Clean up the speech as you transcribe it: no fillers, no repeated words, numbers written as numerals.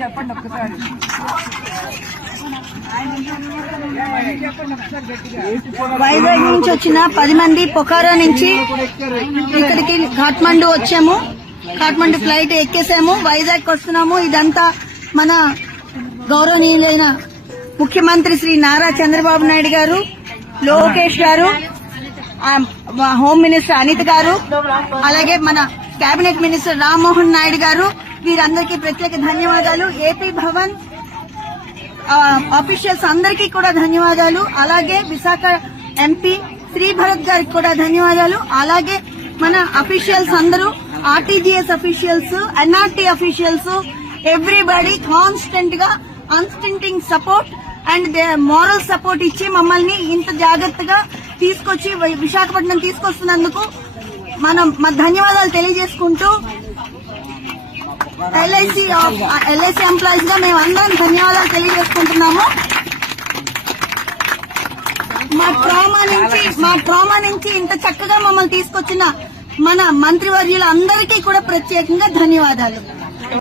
చెప్పండి ఒక్కసారి. వైజాగ్ నుంచి వచ్చిన 10 మంది పొఖారా నుంచి ఇక్కడికి కాఠ్మండు వచ్చాము. కాఠ్మండు ఫ్లైట్ ఎక్కేసాము, వైజాగ్ వస్తున్నాము. ఇదంతా మన గౌరవనీయులైన ముఖ్యమంత్రి శ్రీ నారా చంద్రబాబు నాయుడు గారు, లోకేష్ గారు, హోమ్ మినిస్టర్ అనిత్ గారు, అలాగే మన కేబినెట్ మినిస్టర్ రామ్మోహన్ నాయుడు గారు, వీరందరికీ ప్రత్యేక ధన్యవాదాలు. ఏపీ భవన్ ఆఫీషియల్స్ అందరికీ కూడా ధన్యవాదాలు. అలాగే విశాఖ ఎంపీ శ్రీ భరత్ గారికి కూడా ధన్యవాదాలు. అలాగే మన అఫీషియల్స్ అందరూ, RTGS officials, NRT officials, everybody constant గా unstinting support and moral support ఇచ్చి మమ్మల్ని ఇంత జాగ్రత్తగా తీసుకొచ్చి విశాఖపట్నం తీసుకొస్తున్నందుకు మనం ధన్యవాదాలు తెలియజేసుకుంటూ ఎల్ఐసి ఎంప్లాయీస్ గా మేము అందరం ధన్యవాదాలు తెలియజేసుకుంటున్నాము. మా ట్రామా నుంచి ఇంత చక్కగా మమ్మల్ని తీసుకొచ్చిన మన మంత్రివర్యులందరికీ కూడా ప్రత్యేకంగా ధన్యవాదాలు.